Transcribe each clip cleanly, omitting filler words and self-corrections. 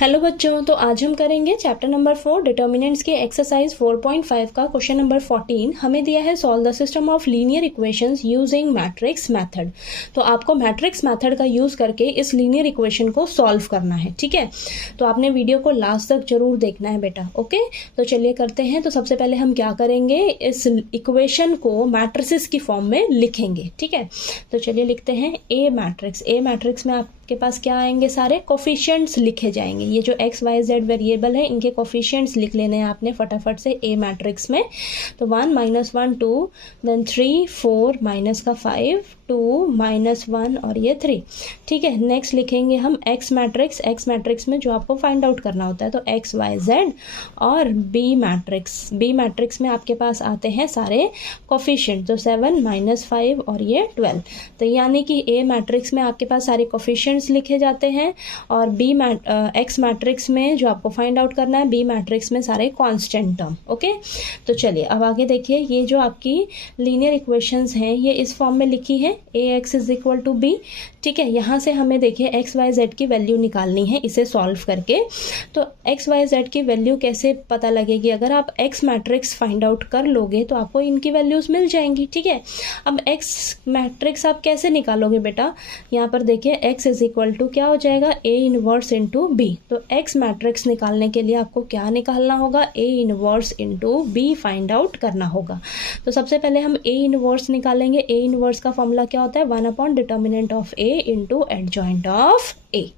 Hello बच्चों, तो आज हम करेंगे चैप्टर नंबर 4 डिटर्मिनेंट्स के एक्सरसाइज 4.5 का क्वेश्चन नंबर 14। हमें दिया है solve the system of linear equations using matrix method. तो आपको मैट्रिक्स मेथड का यूज करके इस लीनियर इक्वेशन को सॉल्व करना है, ठीक है। तो आपने वीडियो को लास्ट तक जरूर देखना है बेटा, ओके। तो चलिए करते हैं। तो सबसे पहले हम क्या करेंगे, इस इक्वेशन को मैट्रिसेस की फॉर्म में लिखेंगे, ठीक है। तो चलिए लिखते हैं ए मैट्रिक्स। ए मैट्रिक्स में आपके पास क्या आएंगे, सारे कोफिशिएंट्स लिखे जाएंगे। ये जो एक्स वाई जेड वेरिएबल है, इनके कोफिशिएंट्स लिख लेने हैं आपने फटाफट से ए मैट्रिक्स में। तो 1 -1 2, देन 3 4 माइनस का 5 2 -1 और ये 3, ठीक है। नेक्स्ट लिखेंगे हम एक्स मैट्रिक्स। एक्स मैट्रिक्स में जो आपको फाइंड आउट करना होता है, तो एक्स वाई जेड। और बी मैट्रिक्स। बी मैट्रिक्स में आपके पास आते हैं सारे कोफिशिएंट, तो 7 -5 और ये 12। तो यानी कि ए मैट्रिक्स में आपके पास सारे कोफिशिएंट्स लिखे जाते हैं, और एक्स मैट्रिक्स में जो आपको फाइंड आउट करना है, बी मैट्रिक्स में सारे कांस्टेंट टर्म, ओके। तो चलिए अब आगे देखिए, ये जो आपकी लीनियर इक्वेशंस हैं, ये इस फॉर्म में लिखी है, A X is equal to B, ठीक है। यहाँ से हमें देखिए एक्स वाई जेड की वैल्यू निकालनी है इसे सॉल्व करके। तो एक्स वाई जेड की वैल्यू कैसे पता लगेगी, अगर आप एक्स मैट्रिक्स फाइंड आउट कर लोगे तो आपको इनकी वैल्यूज मिल जाएंगी, ठीक है। अब एक्स मैट्रिक्स आप कैसे निकालोगे बेटा, यहाँ पर देखिए एक्स इज इक्वल टू क्या हो जाएगा, ए इनवर्स इंटू बी। तो एक्स मैट्रिक्स निकालने के लिए आपको क्या निकालना होगा, A inverse into B find out करना होगा। तो सबसे पहले हम ए इनवर्स निकालेंगे। ए इनवर्स का फॉर्मूला क्या होता है, 1 determinant of A into adjoint of A,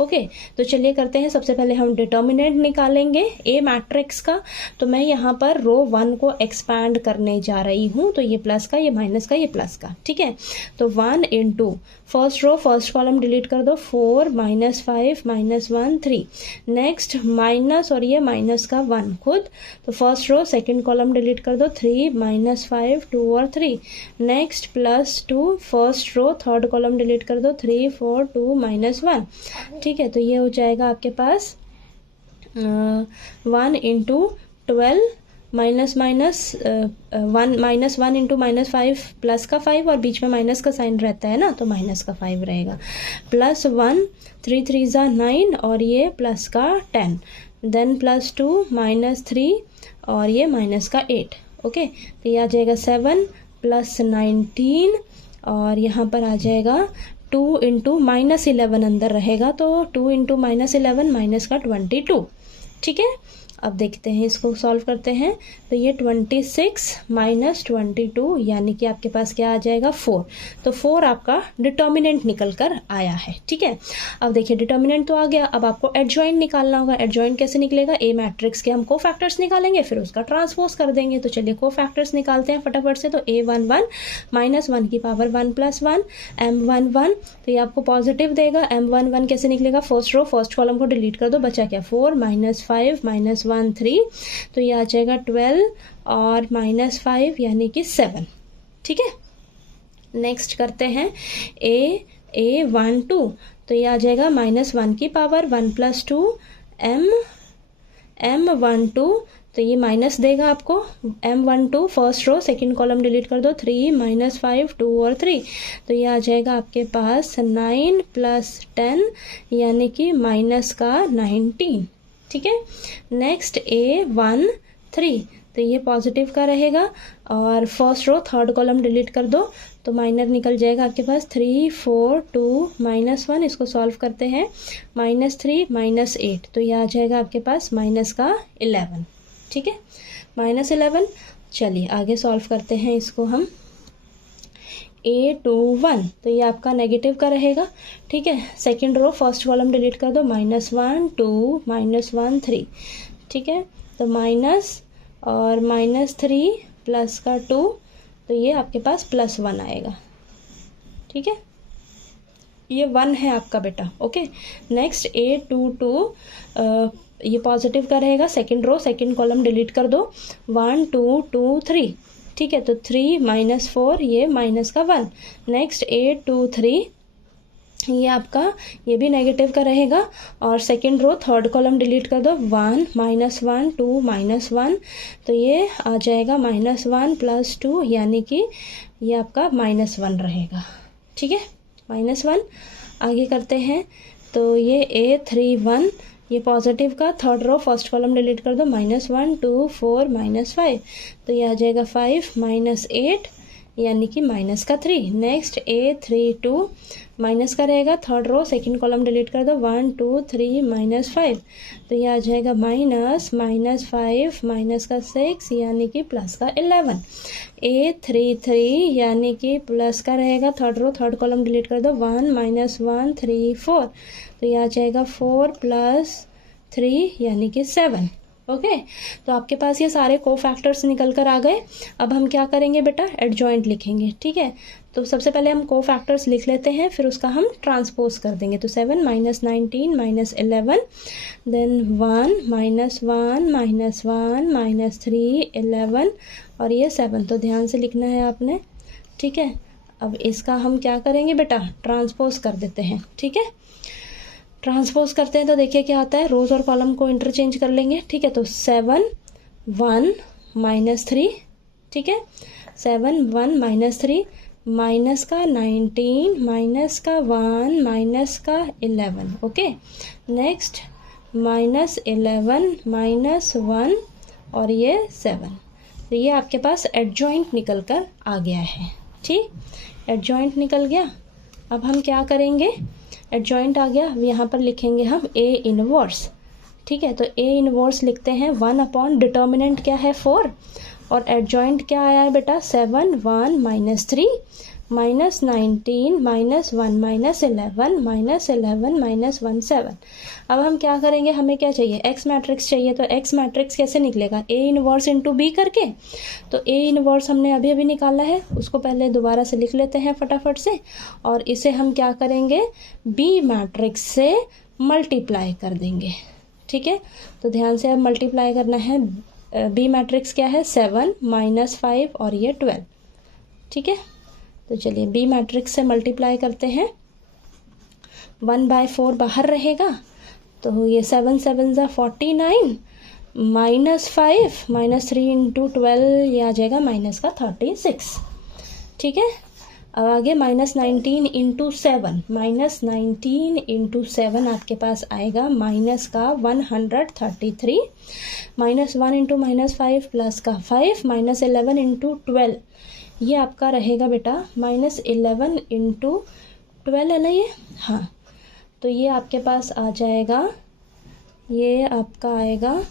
okay. तो चलिए करते हैं। सबसे पहले हम डिटर्मिनेंट निकालेंगे ए मैट्रिक्स का। तो मैं यहाँ पर रो 1 को एक्सपैंड करने जा रही हूँ, तो ये प्लस का, ये माइनस का, ये प्लस का, ठीक है। तो 1 into first row, first column delete कर दो, 4 -5 -1 3। नेक्स्ट माइनस और ये माइनस का 1 खुद, तो first row second column delete कर दो, 3 -5 2 और 3। Next +2 first row third column delete कर दो, 3 4 2 -1, ठीक है। तो ये हो जाएगा आपके पास 1 into 12 minus minus 1 -1 into -5 plus का 5, और बीच में माइनस का साइन रहता है ना, तो माइनस का 5 रहेगा, +1 3 3 ज़ा 9 और ये प्लस का 10, देन +2 -3 और ये माइनस का 8, ओके। तो ये आ जाएगा 7 + 19 और यहाँ पर आ जाएगा 2 इंटू -11 अंदर रहेगा, तो 2 इंटू -11 माइनस का 22, ठीक है। अब देखते हैं, इसको सॉल्व करते हैं। तो ये 26 - 22 यानी कि आपके पास क्या आ जाएगा, 4। तो 4 आपका डिटर्मिनेंट निकल कर आया है, ठीक है। अब देखिए डिटर्मिनेंट तो आ गया, अब आपको एडजॉइंट निकालना होगा। एडजॉइंट कैसे निकलेगा, ए मैट्रिक्स के हम कोफैक्टर्स निकालेंगे, फिर उसका ट्रांसपोज कर देंगे। तो चलिए कोफैक्टर्स निकालते हैं फटाफट से। तो a11 -1 की पावर 1 + 1 m11, तो ये आपको पॉजिटिव देगा। m11 कैसे निकलेगा, फर्स्ट रो फर्स्ट कॉलम को डिलीट कर दो, बचा क्या, 4 -5 -1 3, तो ये आ जाएगा 12 और -5 यानी कि 7, ठीक है। नेक्स्ट करते हैं a12, तो ये आ जाएगा -1 की पावर 1 + 2 m12, तो ये माइनस देगा आपको। m12 first row second column delete कर दो, 3 -5 2 और 3, तो ये आ जाएगा आपके पास 9 + 10 यानी कि माइनस का 19, ठीक है। नेक्स्ट a13, तो ये पॉजिटिव का रहेगा, और first row third column delete कर दो, तो माइनर निकल जाएगा आपके पास 3 4 2 -1। इसको सॉल्व करते हैं, -3 -8, तो ये आ जाएगा आपके पास माइनस का 11, ठीक है, -11। चलिए आगे सॉल्व करते हैं इसको हम। a21, तो ये आपका नेगेटिव का रहेगा, ठीक है। Second row first column delete कर दो, -1 2 -1 3, ठीक है। तो माइनस और -3 प्लस का 2, तो ये आपके पास +1 आएगा, ठीक है। ये 1 है आपका बेटा, ओके। नेक्स्ट a22, ये पॉजिटिव का रहेगा, second row second column delete कर दो, 1 2 2 3, ठीक है। तो 3 -4 ये माइनस का 1। नेक्स्ट a23, ये आपका ये भी नेगेटिव का रहेगा, और second row third column delete कर दो, 1 -1 2 -1, तो ये आ जाएगा -1 + 2 यानी कि ये आपका -1 रहेगा, ठीक है, -1। आगे करते हैं, तो ये A31 ये पॉजिटिव का third row first column delete कर दो, -1 2 4 -5, तो ये आ जाएगा 5 -8 यानी कि माइनस का 3। नेक्स्ट A32 माइनस का रहेगा, third row second column delete कर दो, 1 2 3 -5, तो ये आ जाएगा -5 माइनस का 6 यानी कि प्लस का 11। A33 यानी कि प्लस का रहेगा, third row third column delete कर दो, 1 -1 3 4, तो ये आ जाएगा 4 + 3 यानी कि 7। ओके तो आपके पास ये सारे कोफैक्टर्स निकल कर आ गए। अब हम क्या करेंगे बेटा, एडजॉइंट लिखेंगे। ठीक है, तो सबसे पहले हम कोफैक्टर्स लिख लेते हैं, फिर उसका हम ट्रांसपोज कर देंगे। तो 7 - 19 - 11, देन 1 - 1 -1 -3 11 और ये 7। तो ध्यान से लिखना है आपने। ठीक है, अब इसका हम क्या करेंगे बेटा, ट्रांसपोज कर देते हैं। ठीक है, ट्रांसपोज करते हैं तो देखिए क्या आता है, रोज और कॉलम को इंटरचेंज कर लेंगे। ठीक है, तो 7 1 -3, ठीक है 7 1 -3 माइनस का 19 माइनस का 1 माइनस का 11। ओके नेक्स्ट -11 -1 और ये 7। तो ये आपके पास एडजॉइंट निकल कर आ गया है। ठीक, एडजॉइंट निकल गया। अब हम क्या करेंगे, एडजॉइंट आ गया, अब यहाँ पर लिखेंगे हम A इनवर्स। ठीक है, तो A इनवर्स लिखते हैं 1 डिटर्मिनेंट क्या है 4 और एडजॉइंट क्या आया है बेटा 7 1 -3 -19 -1 -11 -1 7। अब हम क्या करेंगे, हमें क्या चाहिए, एक्स मैट्रिक्स चाहिए। तो एक्स मैट्रिक्स कैसे निकलेगा, A इनवर्स इंटू B करके। तो A इनवर्स हमने अभी अभी निकाला है, उसको पहले दोबारा से लिख लेते हैं फटाफट से, और इसे हम क्या करेंगे, B मैट्रिक्स से मल्टीप्लाई कर देंगे। ठीक है, तो ध्यान से अब मल्टीप्लाई करना है। B मैट्रिक्स क्या है 7 -5 और ये 12। ठीक है, तो चलिए B मैट्रिक्स से मल्टीप्लाई करते हैं। 1/4 बाहर रहेगा, तो ये 7 7 49 -5 -3 × 12 ये आ जाएगा माइनस का 36। ठीक है, अब आगे -19 × 7 -19 × 7 आपके पास आएगा माइनस का 133 -1 × -5 प्लस का 5 -11 × 12 ये आपका रहेगा बेटा -11 × 12 है ना ये। हाँ, तो ये आपके पास आ जाएगा, ये आपका आएगा,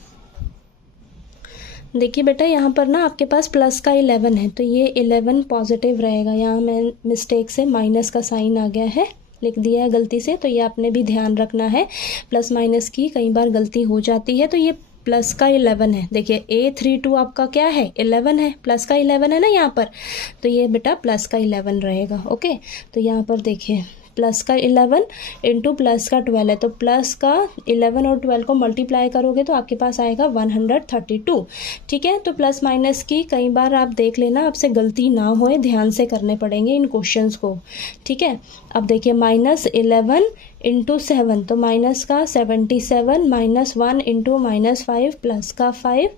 देखिए बेटा यहाँ पर ना आपके पास प्लस का 11 है, तो ये 11 पॉजिटिव रहेगा। यहाँ मैं मिस्टेक से माइनस का साइन आ गया है, लिख दिया है गलती से, तो ये आपने भी ध्यान रखना है, प्लस माइनस की कई बार गलती हो जाती है। तो ये प्लस का 11 है। देखिए A32 आपका क्या है 11 है, प्लस का 11 है ना यहाँ पर, तो ये बेटा प्लस का 11 रहेगा। ओके, तो यहाँ पर देखिए प्लस का 11 इंटू प्लस का 12 है, तो प्लस का 11 और 12 को मल्टीप्लाई करोगे तो आपके पास आएगा 132। ठीक है, तो प्लस माइनस की कई बार आप देख लेना, आपसे गलती ना होए, ध्यान से करने पड़ेंगे इन क्वेश्चंस को। ठीक है, अब देखिए -11 × 7, तो माइनस का 77 -1 × -5 प्लस का 5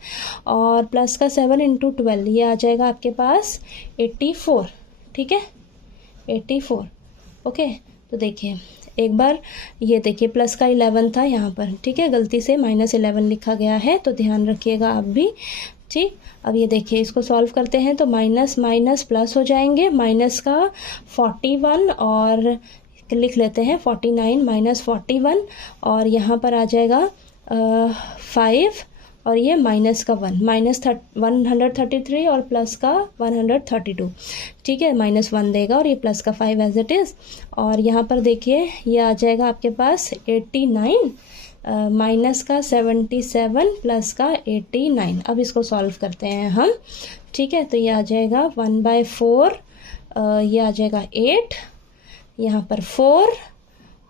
और प्लस का 7 × 12 ये आ जाएगा आपके पास 84। ठीक है, 84। ओके, तो देखिए एक बार ये देखिए प्लस का 11 था यहाँ पर, ठीक है, गलती से -11 लिखा गया है, तो ध्यान रखिएगा आप भी। ठीक, अब ये देखिए इसको सॉल्व करते हैं तो माइनस माइनस प्लस हो जाएंगे, माइनस का 41 और लिख लेते हैं 49 -41 और यहाँ पर आ जाएगा 5 और ये माइनस का 1 -133 और प्लस का 132। ठीक है, -1 देगा और ये प्लस का 5 एज इट इज़। और यहाँ पर देखिए ये आ जाएगा आपके पास 89 माइनस का 77 प्लस का 89। अब इसको सॉल्व करते हैं हम। ठीक है, तो ये आ जाएगा 1/4, ये आ जाएगा 8, यहाँ पर 4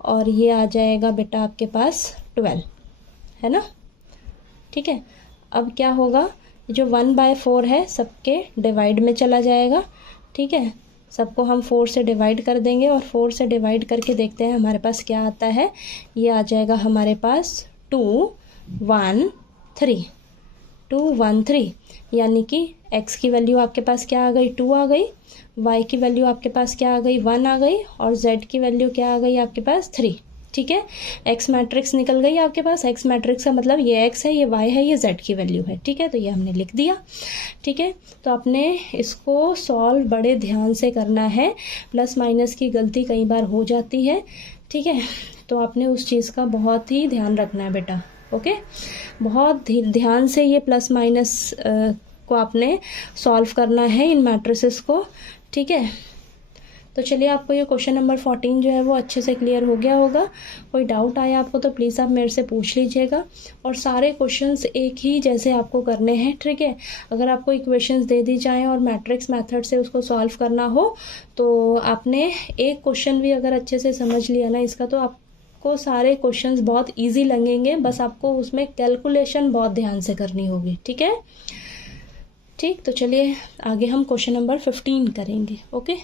और ये आ जाएगा बेटा आपके पास 12, है ना। ठीक है, अब क्या होगा, जो 1/4 है सबके डिवाइड में चला जाएगा। ठीक है, सबको हम 4 से डिवाइड कर देंगे और 4 से डिवाइड करके देखते हैं हमारे पास क्या आता है। ये आ जाएगा हमारे पास 213 यानी कि x की वैल्यू आपके पास क्या आ गई 2 आ गई, y की वैल्यू आपके पास क्या आ गई 1 आ गई और z की वैल्यू क्या आ गई आपके पास 3। ठीक है। एक्स मैट्रिक्स निकल गई आपके पास। एक्स मैट्रिक्स का मतलब ये एक्स है, ये वाई है, ये जेड की वैल्यू है। ठीक है, तो ये हमने लिख दिया। ठीक है, तो आपने इसको सॉल्व बड़े ध्यान से करना है। प्लस माइनस की गलती कई बार हो जाती है। ठीक है, तो आपने उस चीज़ का बहुत ही ध्यान रखना है बेटा। ओके, बहुत ध्यान से ये प्लस माइनस को आपने सॉल्व करना है, इन मैट्रिसेस को। ठीक है, तो चलिए आपको ये क्वेश्चन नंबर 14 जो है वो अच्छे से क्लियर हो गया होगा। कोई डाउट आया आपको तो प्लीज़ आप मेरे से पूछ लीजिएगा। और सारे क्वेश्चंस एक ही जैसे आपको करने हैं। ठीक है, अगर आपको इक्वेशंस दे दी जाएं और मैट्रिक्स मेथड से उसको सॉल्व करना हो तो आपने एक क्वेश्चन भी अगर अच्छे से समझ लिया ना इसका, तो आपको सारे क्वेश्चंस बहुत ईजी लगेंगे। बस आपको उसमें कैलकुलेशन बहुत ध्यान से करनी होगी। ठीक है, ठीक, तो चलिए आगे हम क्वेश्चन नंबर 15 करेंगे। ओके।